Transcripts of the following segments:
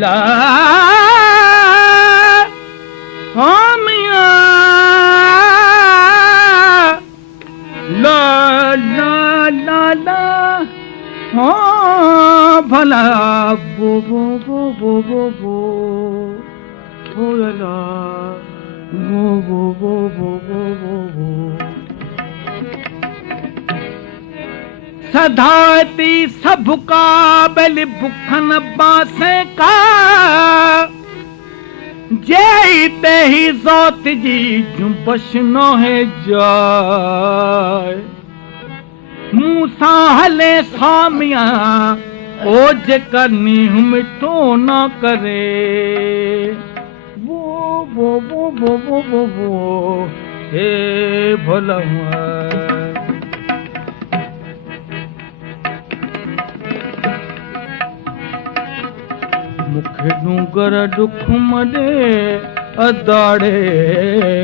ला मिया ला ला ला ला भला बो बो बो बो बो बो ला बो बो बो बो बो बो सधाती सब काबिल बुखन बासे का जय ते ही ज़ात जी जुंबश न है जाए मूसा हले सामिया ओ जे करनी मिठो न करे वो वो वो वो वो वो वो हे भोला मुखे डूंगर दुख मदे अदाड़े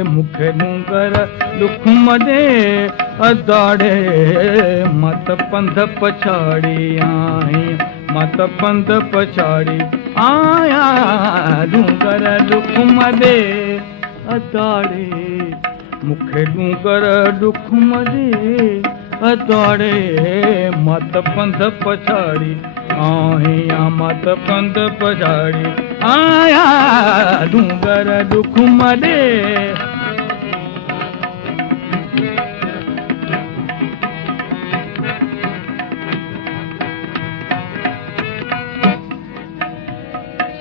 मुखे डूंगर दुख मदे अदाड़े मत पंध पछाड़ी आई मत पंध पछाड़ी आया डूंगर दुख मदे अदाड़े मुखे डूंगर दुख मदे अदाड़े मत पंध पछाड़ी आया मत पंध पछाड़ी आया डूंगर दुख मदे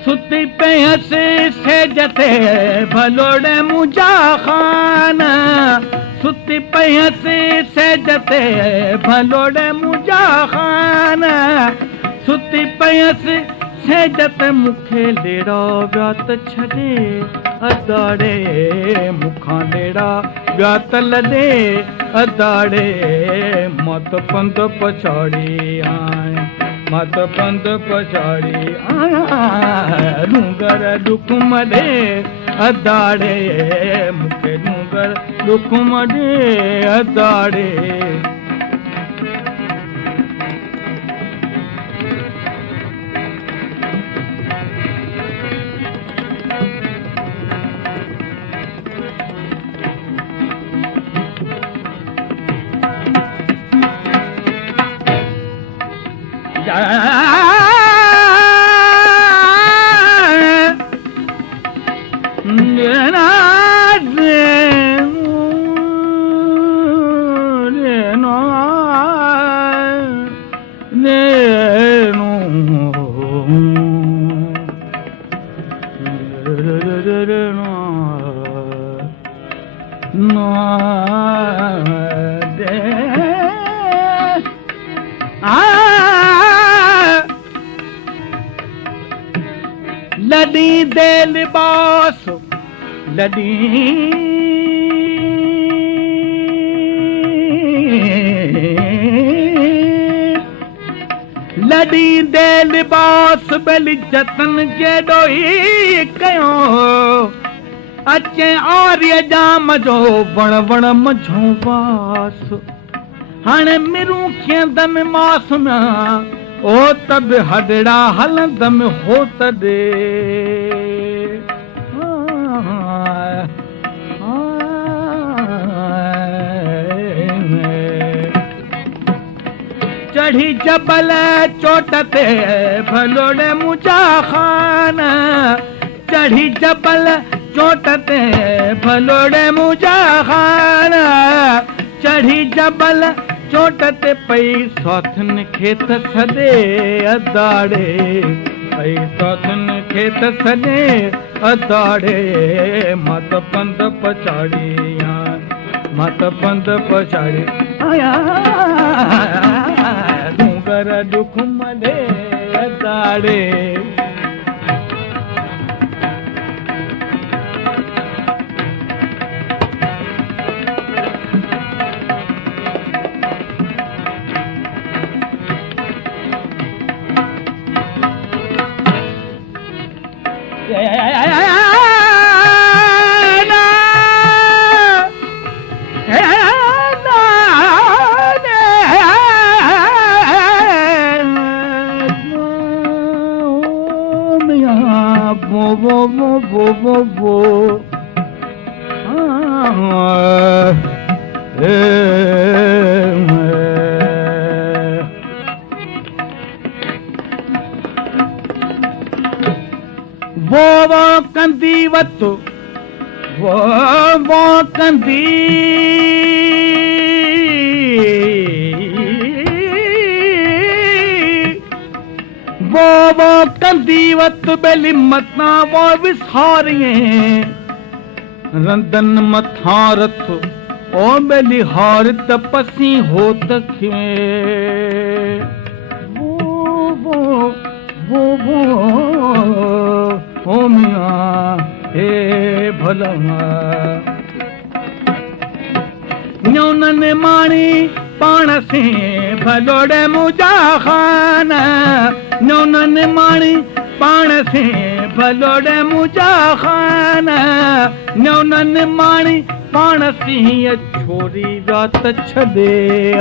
सुती पे हसे सेजते भलोड़े मुजा खान सुती पे हसे सेजते भलोड़े मुजा खान सुती पयस सेजत मुखे लेड़ा व्यात छड़े अदाड़े मुखा लेड़ा व्यात लदे अदाड़े मत पंध पछाड़ी आए मत पंध पछाड़ी आया डूंगर दुख मदे अदाड़े मुखे डूंगर दुख मदे अदाड़े लड़ी दे लिबास लड़ी लड़ी दे लिबास बेली जतन जेडो ही कयो अचे आर्य जाम जो वण वण मझो वास हाणे मिरू खेंदम मास में ओ तब हडड़ा हलंदम हो तदे चढ़ी जबल चोटते भलोड़े मुजा खान चढ़ी जबल चोटते भलोड़े मुजा खान चढ़ी जबल चोटते पई सौथन खेत सदे अदाड़े पई सौथन खेत सदे अदाड़े मत पंध पछाड़ी मत पंध पछाड़ी आया डूंगर दुख मदे अदाड़े वो कंदी वतो वो कंदी वो कंदी वत बेली मता वो विसारिए रंदन मथा रथ ओ बेली हार तपसी हो तखे वो ओ मियां हे भला न्योनन माणी पाण से भलोड़े मुजा खान न्योनन माणी पाण से भलोड़े मुजा खान न्योनन माणी पाण सी छोरी रात छदे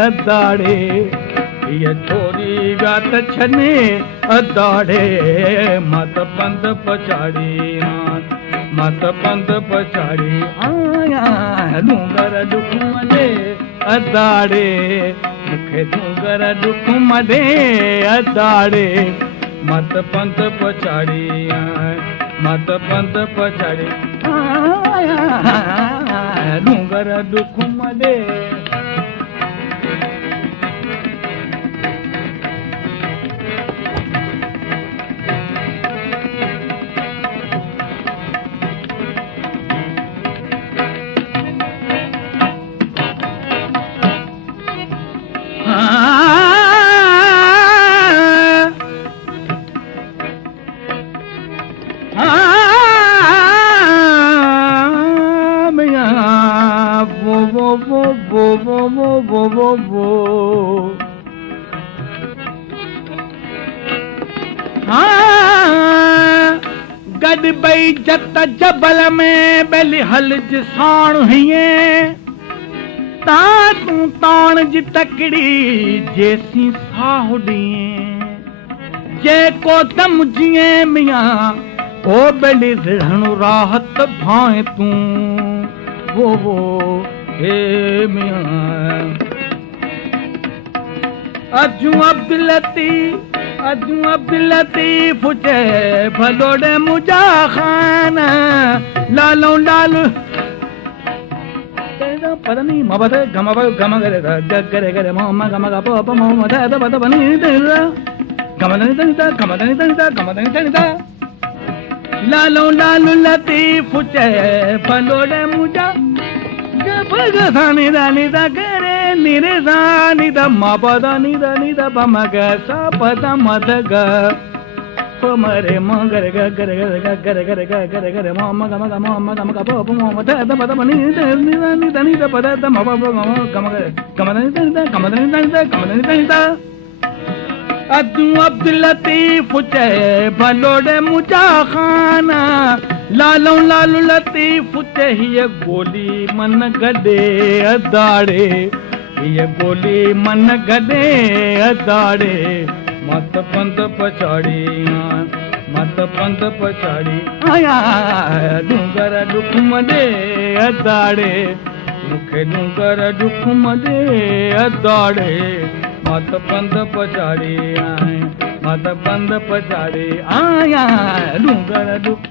अदाड़े ये छोरी रात छने अदाड़े मत बंद पछाड़ी मत बंद पछाड़ी आया डूंगर दुख मडे अदाड़े मुखे डूंगर दुख मडे अदाड़े मत बंद पछाड़ी मत बंद पछाड़ी आया डूंगर दुख मडे गड बई जत जबल में बेली हल जिसाण हिए ता तू ताण जी तकड़ी जैसी साहुडिए जे को दम जिए मियां ओ बेली रिढ़नु राहत भाए तू वो हे मियां अजू अब्दुल लतीफ चे भलोड़े मुजा खान लालो लालू पदनी मबद गम गम गरे गरे गरे मोम गम गप प मोम द बद बनी गमदनी तनिता गमदनी तनिता गमदनी तनिता लालो लालू लतीफ चे भलोड़े मुजा भगधानी दानी दा करे निरे दानी दा मपदानी दानी दा पमग सा पदा मदग पमरे मगर ग गरे गरे ग गरे गरे ग गरे गरे मम गम गम मम गम ग प मम द पद बनी दानी दानी दानी दा पद द मप गम गम गरे गमदनी दानी गमदनी दानी गमदनी दानी दा अदू अब्दुल लतीफ चे भलोड़े मुजा खाना लालो लालू लतीफ चे ये गोली मन गडे अदाड़े ये गोली मन गडे अदाड़े मत बंद पछाड़ी मत बंद पछाड़ी आया डूंगर दुख मडे अदाड़े मुखे डूंगर दुख मडे अदाड़े मत बंद पछाड़ी मत बंद पछाड़ी आया डूंगर दुख